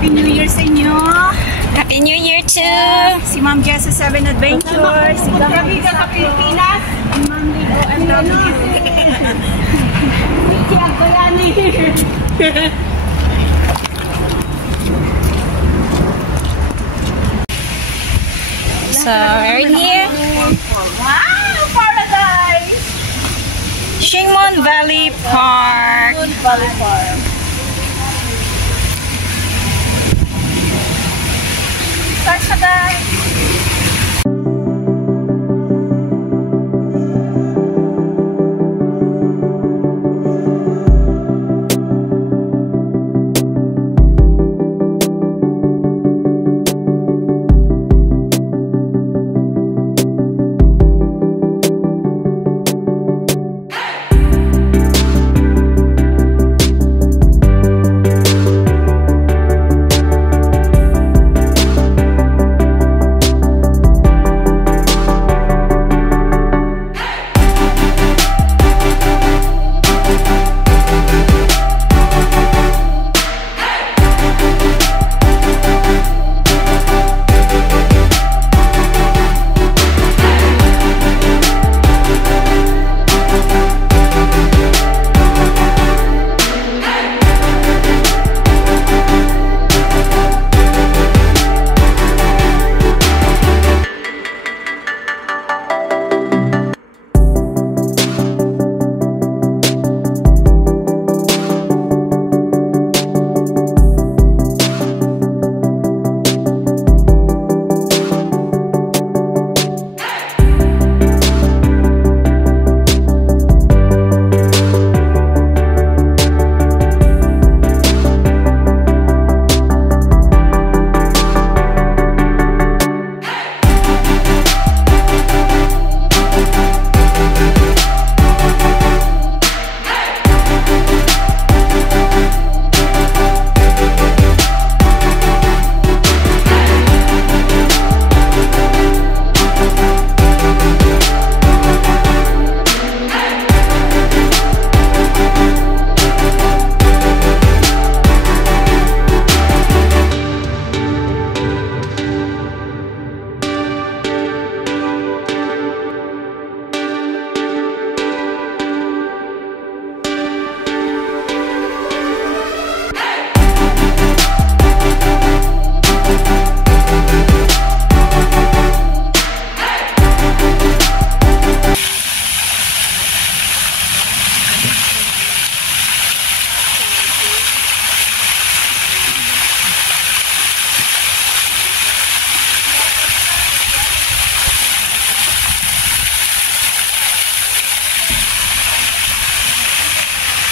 Happy New Year sa inyo! Happy New Year too! Si Ma'am Jess sa 7 Adventures. Si Kamiga sa Pilipinas. Si Ma'am Ligo and So, we're here. Wow! Paradise! Shingmon Valley Park. Valley Park. Start sa guys!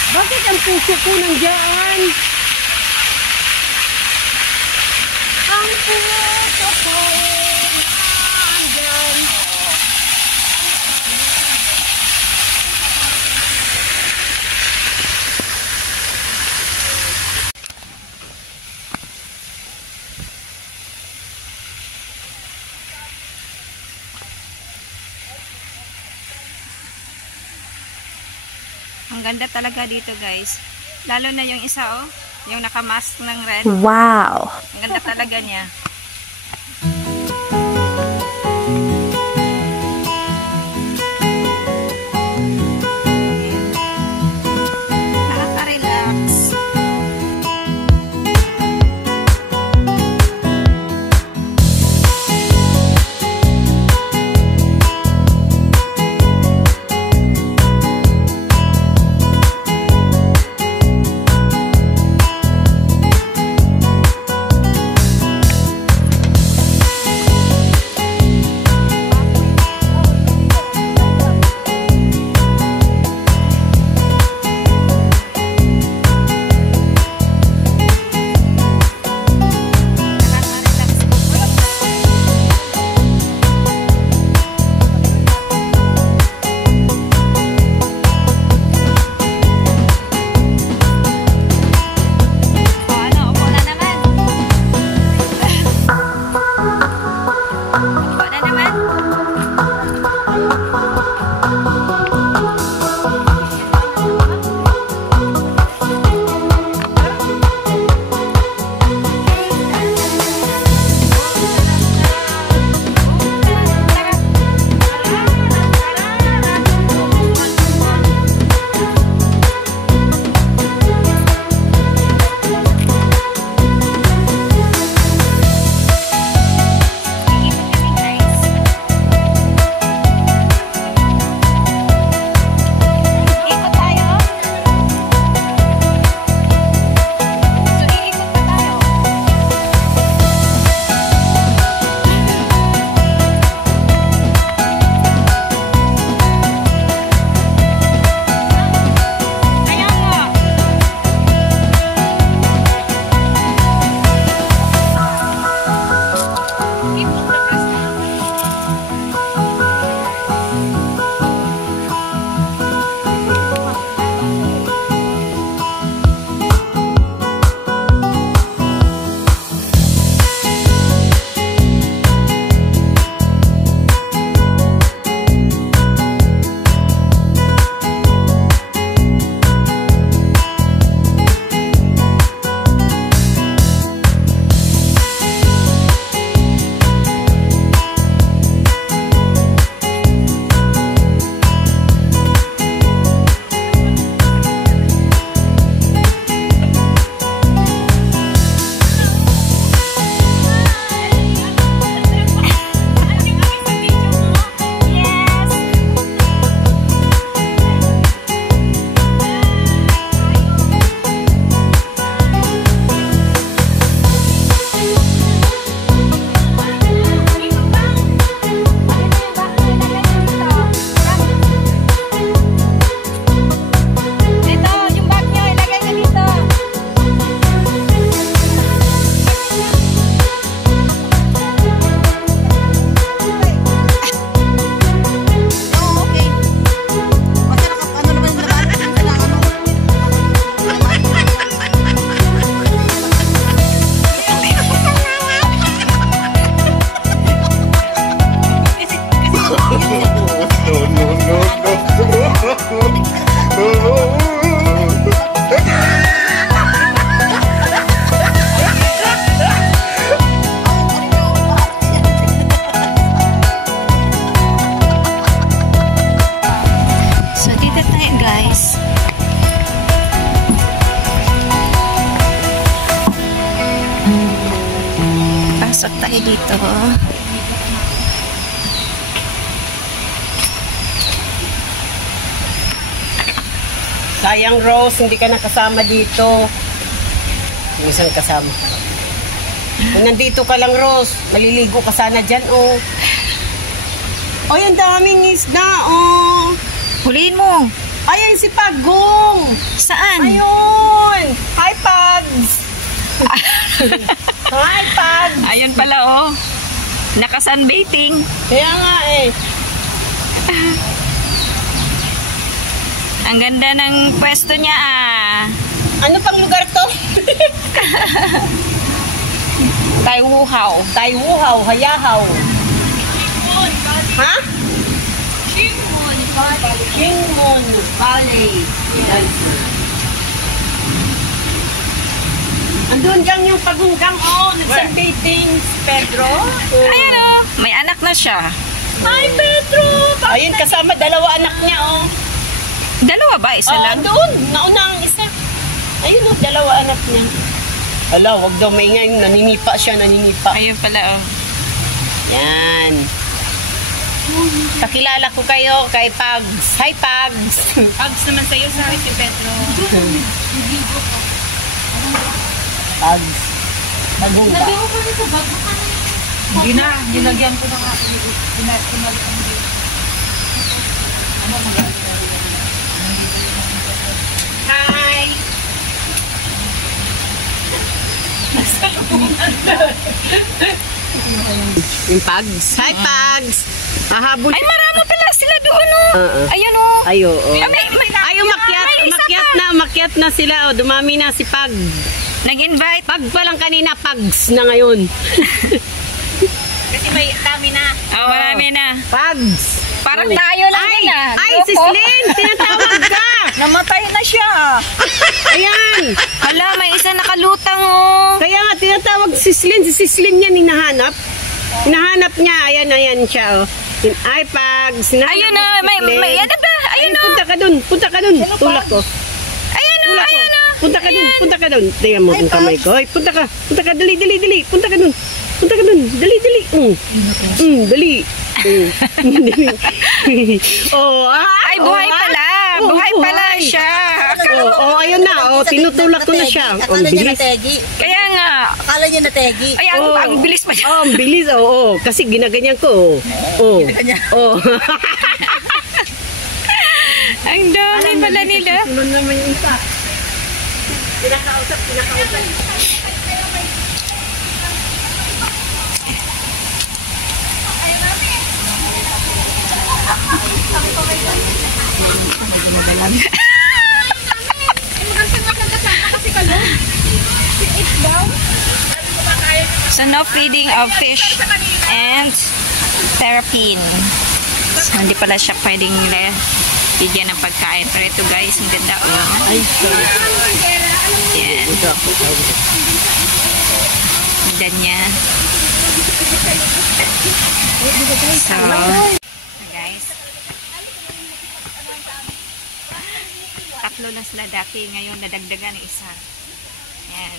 Bakit ang puso ko nandiyan? Ang puso ko nandiyan. Ang ganda talaga dito guys. Lalo na yung isa yung nakamask ng red. Wow! Ang ganda talaga niya. Nakaka-relax. So, dito tayo guys. Pasok tayo dito. Sayang, Rose, hindi ka nakasama dito. Yung isang kasama. Kung nandito ka lang, Rose, maliligo ka sana dyan, oh. Oh, yung daming isda, oh. Huliin mo. Ayan si Pagong. Saan? Ayun. Hi, Pags. Hi, Pags. Ayun pala oh. Naka-sunbathing. Kaya nga eh. Ang ganda ng pwesto niya ah. Ano pang lugar to? Taiwuhaw. Taiwuhaw, Hayahaw. Ha? Kingmon Valley. Andun gang yung pagunggang, oh. Nagsunbathing si Pedro. Ayan oh. May anak na siya. Hi, Pedro. Ayun, kasama dalawa anak niya, oh. Dalawa ba? Isa lang? Doon. Nauna ang isa. Ayun, oh, dalawa anak niya. Hala, wag daw maingay. Naninipa siya, naninipa. Ayun pala oh. Yan. Pakilala ko kayo kay Pags. Hi, Pags. Pags naman sa'yo, sorry si Pedro. Pags. Pagong ba? Hindi na, nilagyan ko na nga. Hi! Yung Pags. Hi, Pags. Mahabol. Ay, marami pala sila doon oh. Ayun oh. Ay, oo. Ay, Umakyat na sila. Oh. Dumami na si Pag. Nag-invite. Pag pa lang kanina, Pags na ngayon. Kasi may dami na. Oh, marami na. Pags. Parang tayo lang din ah. Ay, Grupo. si Slyn, tinatawag ka. Namatay na siya. Ayan. Hala, may isa nakalutang oh. Kaya nga, tinatawag si Slyn. Si Slyn yan, hinahanap. Hinahanap niya. Ayan siya. Oh. Ay, Pags. Ayun oh, may ano ba? Ayun oh. Punta ka dun. Tulak ko. Ayun oh, ayun oh. Punta ka dun. Tingnan mo yung kamay ko. Ay, punta ka. Dali. Punta ka dun. Dali. Dali. Oh, Ay, buhay pala. Oh, Buhay pala siya. Ayun na. Tinutulak ko na siya. Akala niya nategi. Kaya nga. Akala niya nategi. Ay, ang bilis pa siya. Ang bilis. Kasi ginaganyan ko. Ang dami pala nila. Susunod naman yung isa. Pinakausap. So, no feeding of fish and terrapin. So, hindi pala siya pwedeng bigyan ng pagkain. Pero ito guys, ang ganda oh. Ay, Yan. Ganda niya. So, guys. Tatlo na sila dati. Ngayon, nadagdagan ng isa. Yan.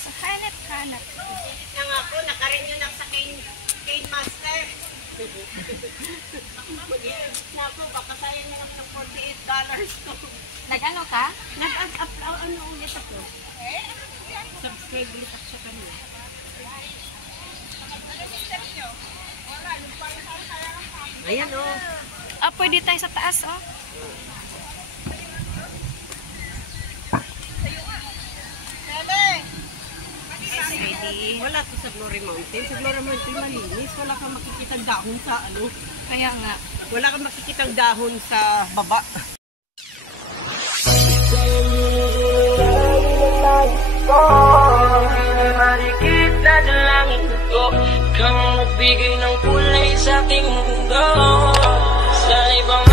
So, hanap. nang ako, nakarenew na sa Cane Master. Naku, baka sayang na lang ng $48 to. Nag-ano ka? Ano ulit ako? Subscribe ulit ako sa kanila. Ayan oh. Ah, pwede tayo sa taas oh. Ready. Wala to sa Glory Mountain. Sa Glory Mountain malinis. Wala kang makikitang dahon sa ano. Kaya nga. Wala kang makikitang dahon sa baba. Marikit Isinadalangin ko kang magbigay ng kulay sa aking mundo. Sa ibang